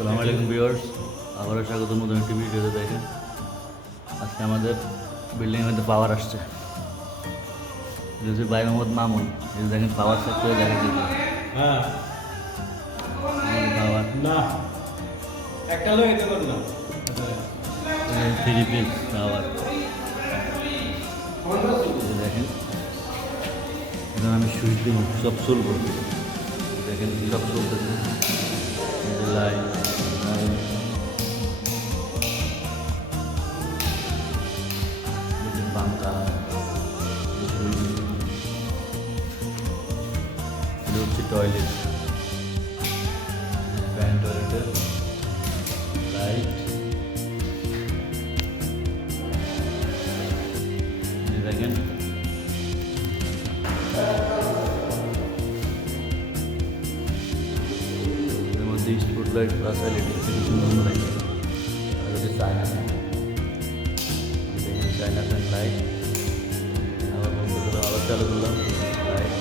আসসালামু আলাইকুম ভিউয়ার্স, আবারও স্বাগত নতুন একটি ভিডিওতে। দেখেন আজকে আমাদের বিল্ডিংয়ের মধ্যে পাওয়ার আসছে। যদি ভাই মোহাম্মদ মামুন, এই যে দেখেন পাওয়ার চেক করে দেখেন দিদি হ্যাঁ পাওয়ার না একটা লোক এটা কর না 3 পিস পাওয়ার। দেখেন এখন আমি সুইচ দিব, সব চলবো। দেখেন সব চলতেছে, লাইট পাঙ্খা, এটা হচ্ছে টয়লেট, ফ্যান, টয়লেটের লাইট। দেখেন এর মধ্যে স্পট লাইট প্লাস এলইডি সুন্দর লাইট। আর হচ্ছে চায়না ফ্যান, দেখেন চায়না ফ্যান লাইট। আবার বন্ধ করলাম, আবার চালু করলাম লাইট।